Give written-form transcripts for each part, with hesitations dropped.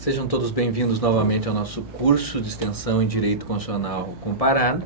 Sejam todos bem-vindos novamente ao nosso curso de extensão em Direito Constitucional Comparado.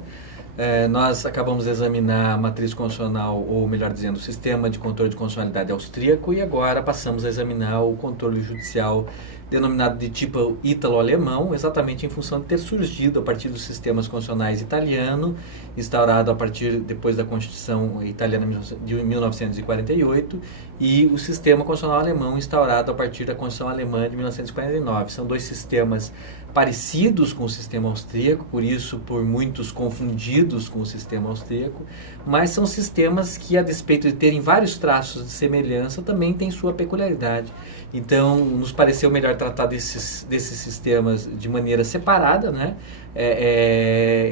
Nós acabamos de examinar a matriz constitucional, ou melhor dizendo, o sistema de controle de constitucionalidade austríaco, e agora passamos a examinar o controle judicial denominado de tipo ítalo-alemão, exatamente em função de ter surgido a partir dos sistemas constitucionais italiano, instaurado a partir depois da Constituição italiana de 1948, e o sistema constitucional alemão instaurado a partir da Constituição alemã de 1949. São dois sistemas parecidos com o sistema austríaco, por isso por muitos confundidos com o sistema austríaco, mas são sistemas que, a despeito de terem vários traços de semelhança, também têm sua peculiaridade. Então, nos pareceu melhor tratar desses sistemas de maneira separada, né?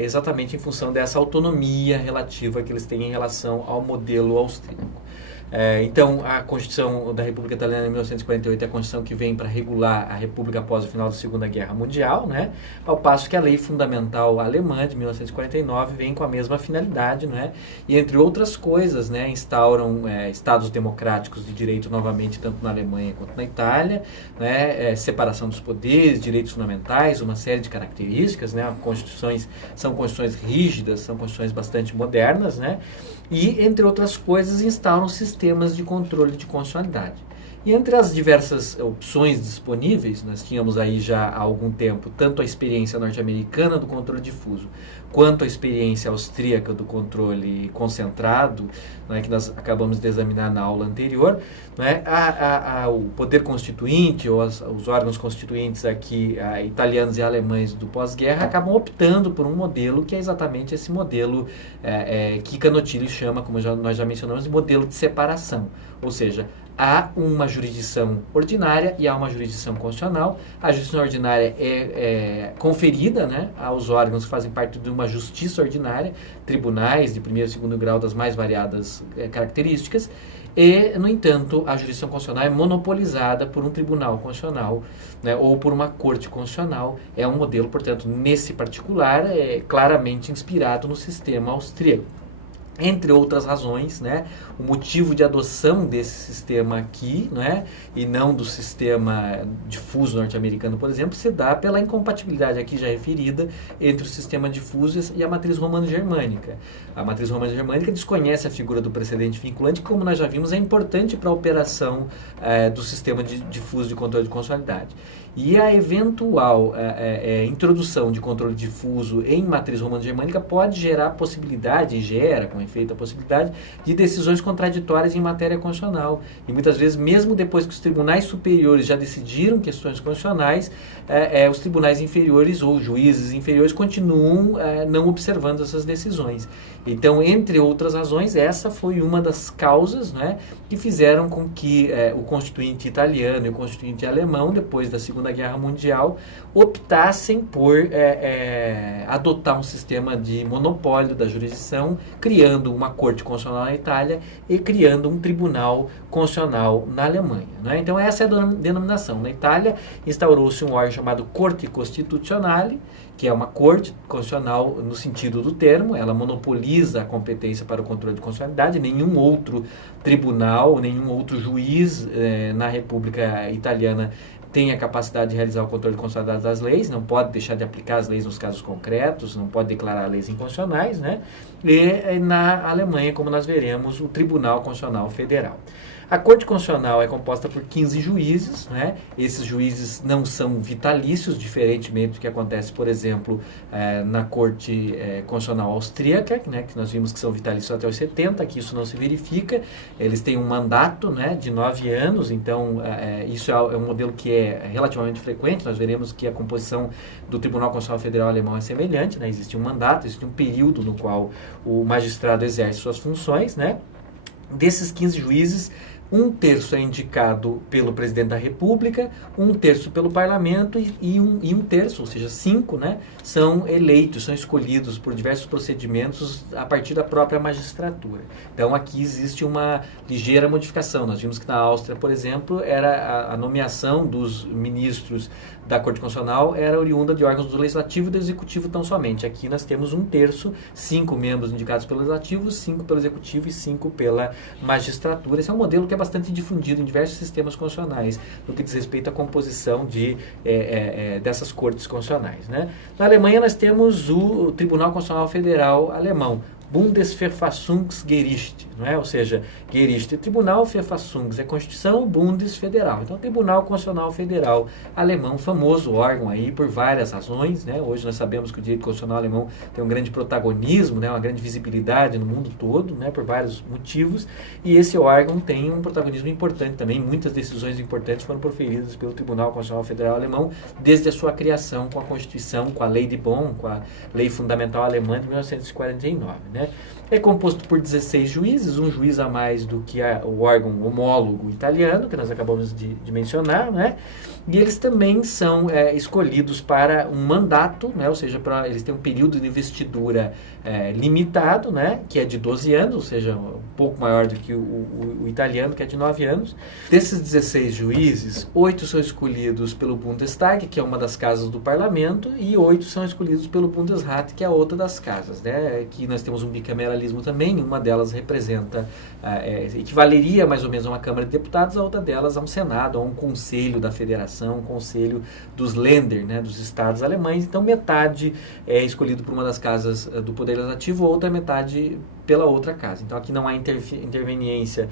Exatamente em função dessa autonomia relativa que eles têm em relação ao modelo austríaco. Então, a Constituição da República Italiana de 1948 é a Constituição que vem para regular a República após o final da Segunda Guerra Mundial, né? Ao passo que a Lei Fundamental Alemã de 1949 vem com a mesma finalidade, né? E, entre outras coisas, né, instauram estados democráticos de direito novamente, tanto na Alemanha quanto na Itália, né? Separação dos poderes, direitos fundamentais, uma série de características, né? São constituições rígidas, são constituições bastante modernas, né? E, entre outras coisas, instauram sistemas de controle de constitucionalidade. E entre as diversas opções disponíveis, nós tínhamos aí já há algum tempo tanto a experiência norte-americana do controle difuso, quanto a experiência austríaca do controle concentrado, né, que nós acabamos de examinar na aula anterior, né, o poder constituinte, ou os órgãos constituintes aqui, italianos e alemães do pós-guerra, acabam optando por um modelo que é exatamente esse modelo que Canottilli chama, como nós já mencionamos, de modelo de separação, ou seja, há uma jurisdição ordinária e há uma jurisdição constitucional. A jurisdição ordinária é conferida, né, aos órgãos que fazem parte de uma justiça ordinária, tribunais de primeiro e segundo grau das mais variadas características, e, no entanto, a jurisdição constitucional é monopolizada por um tribunal constitucional, né, ou por uma corte constitucional. É um modelo, portanto, nesse particular, claramente inspirado no sistema austríaco. Entre outras razões, né, o motivo de adoção desse sistema aqui, né, e não do sistema difuso norte-americano, por exemplo, se dá pela incompatibilidade aqui já referida entre o sistema difuso e a matriz romano-germânica. A matriz romano-germânica desconhece a figura do precedente vinculante, que, como nós já vimos, é importante para a operação do sistema difuso de controle de constitucionalidade. E a eventual introdução de controle difuso em matriz romano-germânica pode gerar possibilidade, e gera com efeito a possibilidade, de decisões contraditórias em matéria constitucional. E muitas vezes, mesmo depois que os tribunais superiores já decidiram questões constitucionais, os tribunais inferiores ou juízes inferiores continuam não observando essas decisões. Então, entre outras razões, essa foi uma das causas, né, que fizeram com que o constituinte italiano e o constituinte alemão, depois da Segunda Guerra Mundial, optassem por adotar um sistema de monopólio da jurisdição, criando uma corte constitucional na Itália e criando um tribunal constitucional na Alemanha, né? Então, essa é a denominação. Na Itália, instaurou-se um órgão chamado Corte Costituzionale, que é uma corte constitucional no sentido do termo. Ela monopoliza a competência para o controle de constitucionalidade. Nenhum outro tribunal, nenhum outro juiz na República Italiana tem a capacidade de realizar o controle de constitucionalidade das leis, não pode deixar de aplicar as leis nos casos concretos, não pode declarar leis inconstitucionais, né? E na Alemanha, como nós veremos, o Tribunal Constitucional Federal. A Corte Constitucional é composta por 15 juízes, né? Esses juízes não são vitalícios, diferentemente do que acontece, por exemplo, na Corte Constitucional Austríaca, né? Que nós vimos que são vitalícios até os 70, que isso não se verifica. Eles têm um mandato, né, de 9 anos, então isso é um modelo que é relativamente frequente. Nós veremos que a composição do Tribunal Constitucional Federal alemão é semelhante, né? Existe um mandato, existe um período no qual o magistrado exerce suas funções, né? Desses 15 juízes, 1/3 é indicado pelo presidente da República, 1/3 pelo parlamento e um terço, ou seja, 5, né, são eleitos, são escolhidos por diversos procedimentos a partir da própria magistratura. Então, aqui existe uma ligeira modificação. Nós vimos que na Áustria, por exemplo, era a nomeação dos ministros da Corte Constitucional era oriunda de órgãos do Legislativo e do Executivo tão somente. Aqui nós temos 1/3, 5 membros indicados pelo Legislativo, 5 pelo Executivo e 5 pela magistratura. Esse é um modelo que é bastante difundido em diversos sistemas constitucionais, no que diz respeito à composição dessas cortes constitucionais, né? Na Alemanha nós temos o Tribunal Constitucional Federal alemão, Bundesverfassungsgericht, não é? Ou seja, Gericht é tribunal, Verfassungs é Constituição, Bundes federal. Então, Tribunal Constitucional Federal alemão, famoso órgão aí por várias razões, né? Hoje nós sabemos que o direito constitucional alemão tem um grande protagonismo, né? Uma grande visibilidade no mundo todo, né? Por vários motivos, e esse órgão tem um protagonismo importante também. Muitas decisões importantes foram proferidas pelo Tribunal Constitucional Federal alemão desde a sua criação com a Constituição, com a Lei de Bonn, com a Lei Fundamental Alemã de 1949, né? É composto por 16 juízes, um juiz a mais do que o órgão homólogo italiano, que nós acabamos de mencionar, né? E eles também são escolhidos para um mandato, né? Ou seja, eles têm um período de investidura limitado, né? Que é de 12 anos, ou seja, um pouco maior do que o italiano, que é de 9 anos. Desses 16 juízes, 8 são escolhidos pelo Bundestag, que é uma das casas do parlamento, e 8 são escolhidos pelo Bundesrat, que é a outra das casas, né? Aqui nós temos um bicameralismo também, uma delas representa, equivaleria mais ou menos a uma Câmara de Deputados, a outra delas a um Senado, a um Conselho da Federação, um Conselho dos Länder, né, dos Estados alemães. Então, metade é escolhido por uma das casas do Poder Legislativo, outra metade pela outra casa. Então, aqui não há interveniência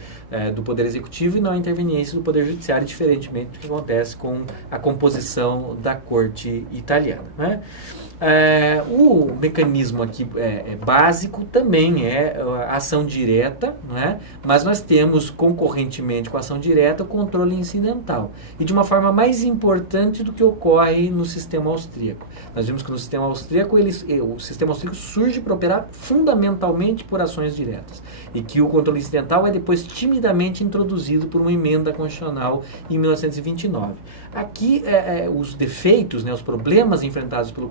do Poder Executivo e não há interveniência do Poder Judiciário, diferentemente do que acontece com a composição da Corte italiana, né? O mecanismo aqui básico também é a ação direta, não é? Mas nós temos concorrentemente com a ação direta o controle incidental, e de uma forma mais importante do que ocorre no sistema austríaco. Nós vimos que no sistema austríaco o sistema austríaco surge para operar fundamentalmente por ações diretas, e que o controle incidental é depois timidamente introduzido por uma emenda constitucional em 1929. Aqui os defeitos, né, os problemas enfrentados pelo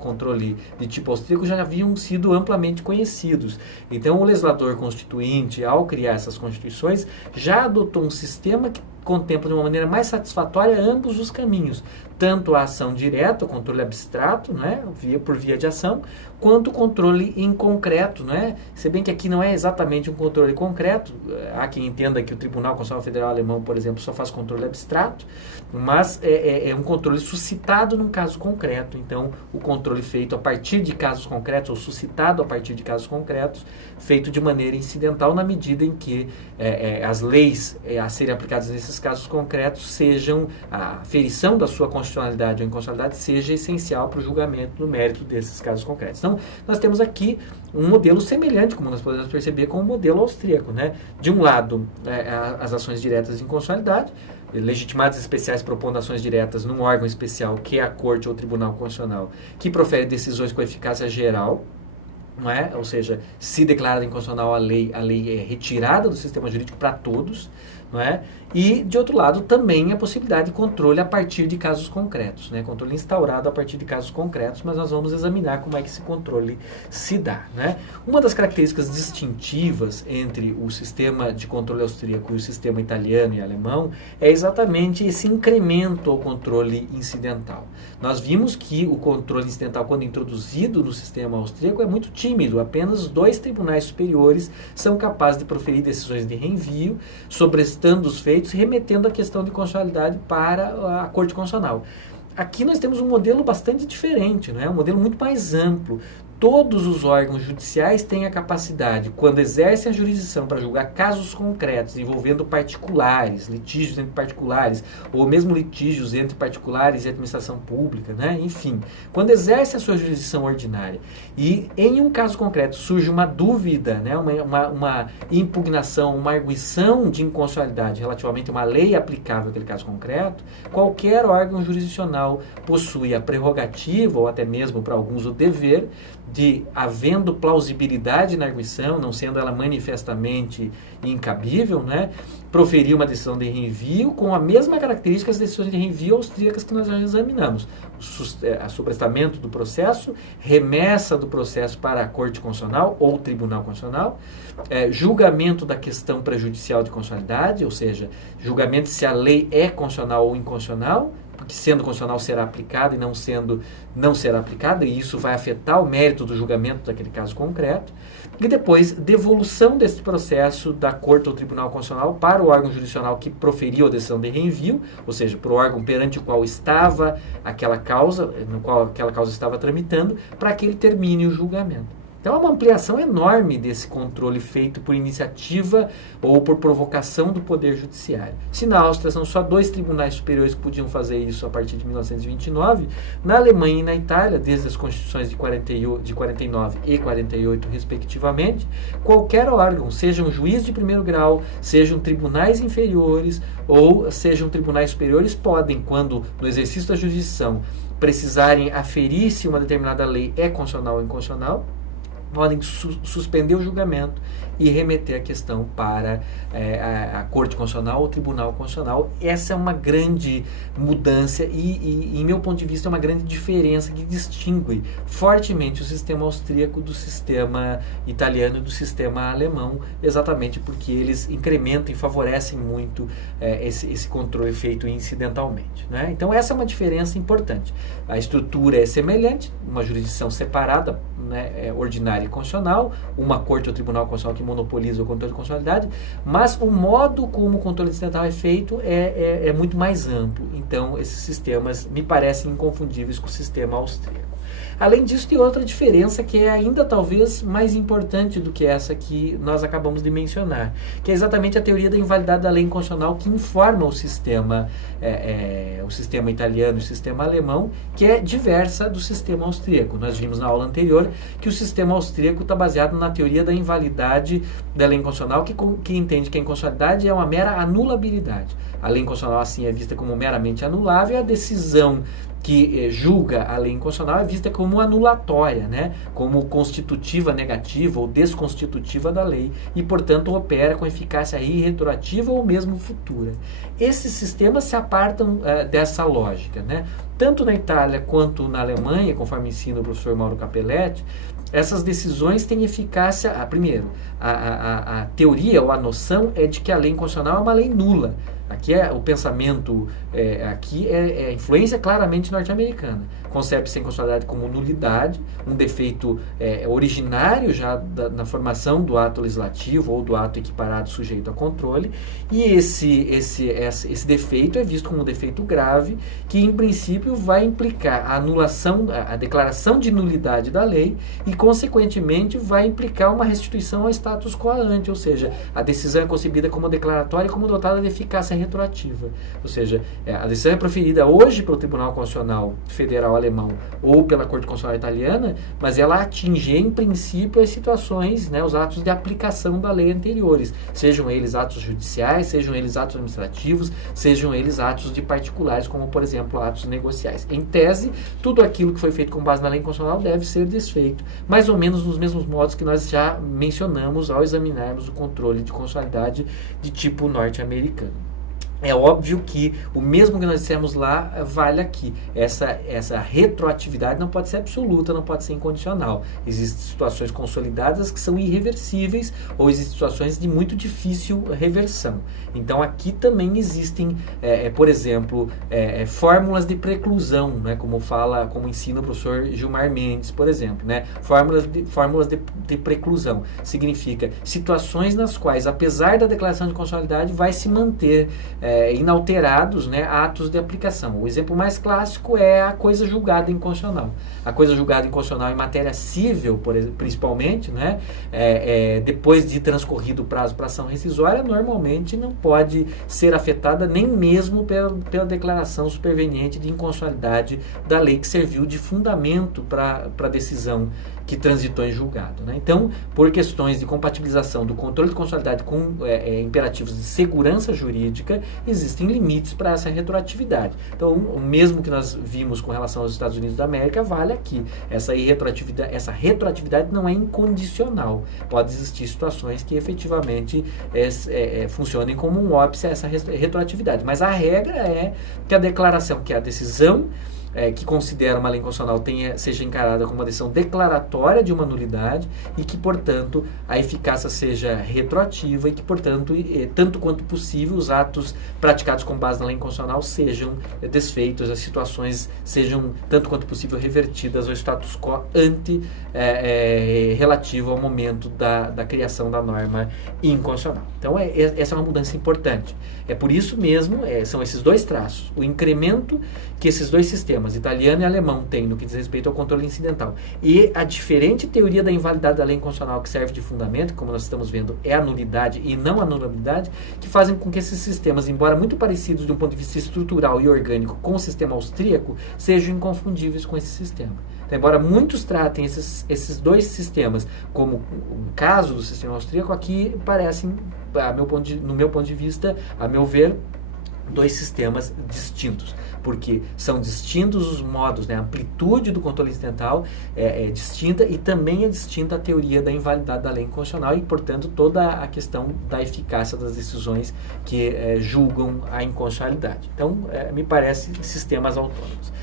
controle de tipo austríaco já haviam sido amplamente conhecidos. Então, o legislador constituinte, ao criar essas constituições, já adotou um sistema que contempla de uma maneira mais satisfatória ambos os caminhos, tanto a ação direta, o controle abstrato, né, por via de ação, quanto o controle em concreto, né? Se bem que aqui não é exatamente um controle concreto, há quem entenda que o Tribunal Constitucional Federal Alemão, por exemplo, só faz controle abstrato, mas é um controle suscitado num caso concreto. Então, o controle feito a partir de casos concretos, ou suscitado a partir de casos concretos, feito de maneira incidental, na medida em que as leis a serem aplicadas nesses casos concretos sejam, a ferição da sua constitucionalidade ou inconstitucionalidade seja essencial para o julgamento no mérito desses casos concretos. Então, nós temos aqui um modelo semelhante, como nós podemos perceber, com o modelo austríaco, né? De um lado, as ações diretas de inconstitucionalidade, legitimadas especiais propondo ações diretas num órgão especial, que é a Corte ou o Tribunal Constitucional, que profere decisões com eficácia geral, não é? Ou seja, se declarada inconstitucional a lei é retirada do sistema jurídico para todos, não é? E, de outro lado, também a possibilidade de controle a partir de casos concretos, né? Controle instaurado a partir de casos concretos, mas nós vamos examinar como é que esse controle se dá, né? Uma das características distintivas entre o sistema de controle austríaco e o sistema italiano e alemão é exatamente esse incremento ao controle incidental. Nós vimos que o controle incidental, quando introduzido no sistema austríaco, é muito tímido. Apenas 2 tribunais superiores são capazes de proferir decisões de reenvio, sobrestando os feitos, remetendo a questão de constitucionalidade para a Corte Constitucional. Aqui nós temos um modelo bastante diferente, não é? Um modelo muito mais amplo. Todos os órgãos judiciais têm a capacidade, quando exercem a jurisdição para julgar casos concretos envolvendo particulares, litígios entre particulares, ou mesmo litígios entre particulares e administração pública, né? Enfim, quando exerce a sua jurisdição ordinária e em um caso concreto surge uma dúvida, né? uma impugnação, uma arguição de inconstitucionalidade relativamente a uma lei aplicável àquele caso concreto, qualquer órgão jurisdicional possui a prerrogativa, ou até mesmo para alguns o dever, de, havendo plausibilidade na arguição, não sendo ela manifestamente incabível, né, proferir uma decisão de reenvio com a mesma característica das decisões de reenvio austríacas que nós já examinamos. O sobrestamento do processo, remessa do processo para a Corte Constitucional ou Tribunal Constitucional, julgamento da questão prejudicial de constitucionalidade, ou seja, julgamento se a lei é constitucional ou inconstitucional, que sendo constitucional será aplicada e não sendo, não será aplicada, e isso vai afetar o mérito do julgamento daquele caso concreto. E depois, devolução desse processo da Corte ou Tribunal Constitucional para o órgão jurisdicional que proferiu a decisão de reenvio, ou seja, para o órgão perante o qual estava aquela causa, no qual aquela causa estava tramitando, para que ele termine o julgamento. Então, é uma ampliação enorme desse controle feito por iniciativa ou por provocação do Poder Judiciário. Se na Áustria são só 2 tribunais superiores que podiam fazer isso a partir de 1929, na Alemanha e na Itália, desde as Constituições de 49 e 48, respectivamente, qualquer órgão, seja um juiz de primeiro grau, sejam tribunais inferiores ou sejam tribunais superiores, podem, quando no exercício da jurisdição precisarem aferir se uma determinada lei é constitucional ou inconstitucional, podem suspender o julgamento e remeter a questão para a Corte Constitucional ou Tribunal Constitucional. Essa é uma grande mudança e, em meu ponto de vista, é uma grande diferença que distingue fortemente o sistema austríaco do sistema italiano e do sistema alemão, exatamente porque eles incrementam e favorecem muito esse controle feito incidentalmente, né? Então, essa é uma diferença importante. A estrutura é semelhante, uma jurisdição separada, né, ordinária e constitucional, uma Corte ou Tribunal Constitucional que monopoliza o controle de constitucionalidade, mas o modo como o controle incidental é feito é muito mais amplo. Então, esses sistemas me parecem inconfundíveis com o sistema austríaco. Além disso, tem outra diferença que é ainda talvez mais importante do que essa que nós acabamos de mencionar, que é exatamente a teoria da invalidade da lei inconstitucional que informa o sistema italiano e o sistema alemão, que é diversa do sistema austríaco. Nós vimos na aula anterior que o sistema austríaco está baseado na teoria da invalidade da lei inconstitucional, que entende que a inconstitucionalidade é uma mera anulabilidade. A lei inconstitucional, assim, é vista como meramente anulável, e a decisão que julga a lei inconstitucional é vista como anulatória, né? Como constitutiva negativa ou desconstitutiva da lei e, portanto, opera com eficácia irretroativa ou mesmo futura. Esses sistemas se apartam dessa lógica, né? Tanto na Itália quanto na Alemanha, conforme ensina o professor Mauro Capelletti, essas decisões têm eficácia. Primeiro, a teoria ou a noção é de que a lei inconstitucional é uma lei nula. Aqui o pensamento, aqui é influência claramente norte-americana. Concebe-se a inconstitucionalidade como nulidade, um defeito originário já na formação do ato legislativo ou do ato equiparado sujeito a controle, e esse defeito é visto como um defeito grave, que em princípio vai implicar a anulação, a declaração de nulidade da lei e, consequentemente, vai implicar uma restituição ao status quo ante, ou seja, a decisão é concebida como declaratória e como dotada de eficácia retroativa. Ou seja, a decisão é proferida hoje pelo Tribunal Constitucional Federal alemão ou pela Corte Constitucional italiana, mas ela atinge, em princípio, as situações, né, os atos de aplicação da lei anteriores, sejam eles atos judiciais, sejam eles atos administrativos, sejam eles atos de particulares, como, por exemplo, atos negociais. Em tese, tudo aquilo que foi feito com base na lei constitucional deve ser desfeito, mais ou menos nos mesmos modos que nós já mencionamos ao examinarmos o controle de constitucionalidade de tipo norte-americano. É óbvio que o mesmo que nós dissemos lá vale aqui. Essa retroatividade não pode ser absoluta, não pode ser incondicional. Existem situações consolidadas que são irreversíveis ou existem situações de muito difícil reversão. Então aqui também existem, por exemplo, fórmulas de preclusão, né, como ensina o professor Gilmar Mendes, por exemplo. Né, fórmulas de preclusão. Significa situações nas quais, apesar da declaração de constitucionalidade, vai se manter inalterados, né, atos de aplicação. O exemplo mais clássico é a coisa julgada inconstitucional. A coisa julgada inconstitucional em matéria civil, principalmente, né, depois de transcorrido o prazo para ação rescisória, normalmente não pode ser afetada nem mesmo pela declaração superveniente de inconstitucionalidade da lei que serviu de fundamento para a decisão que transitou em julgado. Né? Então, por questões de compatibilização do controle de constitucionalidade com imperativos de segurança jurídica, existem limites para essa retroatividade. Então, o mesmo que nós vimos com relação aos Estados Unidos da América vale aqui. Essa retroatividade não é incondicional. Pode existir situações que efetivamente funcionem como um óbice a essa retroatividade. Mas a regra é que a declaração, que a decisão que considera uma lei inconstitucional seja encarada como uma decisão declaratória de uma nulidade e que, portanto, a eficácia seja retroativa e que, portanto, tanto quanto possível, os atos praticados com base na lei inconstitucional sejam desfeitos, as situações sejam, tanto quanto possível, revertidas ao status quo relativo ao momento da criação da norma inconstitucional. Então, essa é uma mudança importante. É por isso mesmo, são esses dois traços, o incremento que esses dois sistemas, italiano e alemão, têm no que diz respeito ao controle incidental e a diferente teoria da invalidade da lei inconstitucional que serve de fundamento, como nós estamos vendo, é a nulidade e não a anulabilidade, que fazem com que esses sistemas, embora muito parecidos de um ponto de vista estrutural e orgânico com o sistema austríaco, sejam inconfundíveis com esse sistema. Então, embora muitos tratem esses dois sistemas como um caso do sistema austríaco, aqui parecem, no meu ponto de vista, a meu ver, dois sistemas distintos, porque são distintos os modos, a amplitude do controle incidental é distinta e também é distinta a teoria da invalidade da lei inconstitucional e, portanto, toda a questão da eficácia das decisões que julgam a inconstitucionalidade. Então, me parece sistemas autônomos.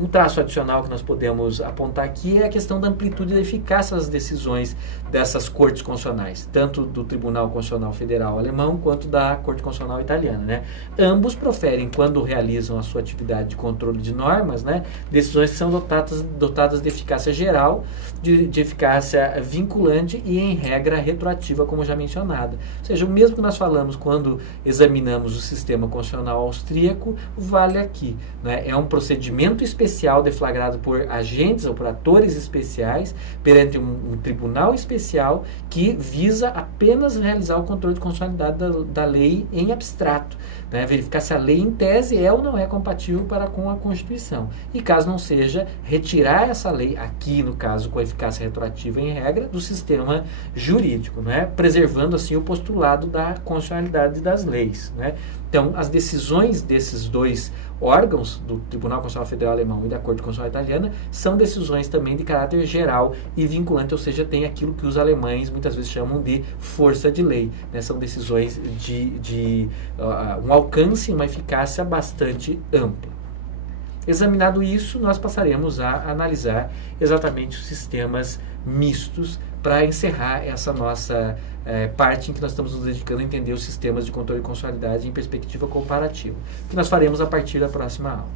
Um traço adicional que nós podemos apontar aqui é a questão da amplitude e da eficácia das decisões dessas cortes constitucionais, tanto do Tribunal Constitucional Federal alemão quanto da Corte Constitucional italiana. Ambos proferem, quando realizam a sua atividade de controle de normas, decisões que são dotadas de eficácia geral, de eficácia vinculante e, em regra, retroativa, como já mencionado. Ou seja, o mesmo que nós falamos quando examinamos o sistema constitucional austríaco, vale aqui. É um procedimento especial deflagrado por agentes ou por atores especiais perante um tribunal especial que visa apenas realizar o controle de constitucionalidade da lei em abstrato, verificar se a lei em tese é ou não é compatível com a Constituição. E caso não seja, retirar essa lei, aqui no caso com a eficácia retroativa em regra, do sistema jurídico, preservando assim o postulado da constitucionalidade das leis. Então, as decisões desses dois órgãos, do Tribunal Constitucional Federal Alemão e da Corte Constitucional Italiana, são decisões também de caráter geral e vinculante, ou seja, tem aquilo que os alemães muitas vezes chamam de força de lei. São decisões de um alcance, uma eficácia bastante ampla. Examinado isso, nós passaremos a analisar exatamente os sistemas mistos para encerrar essa nossa parte em que nós estamos nos dedicando a entender os sistemas de controle de constitucionalidade em perspectiva comparativa, que nós faremos a partir da próxima aula.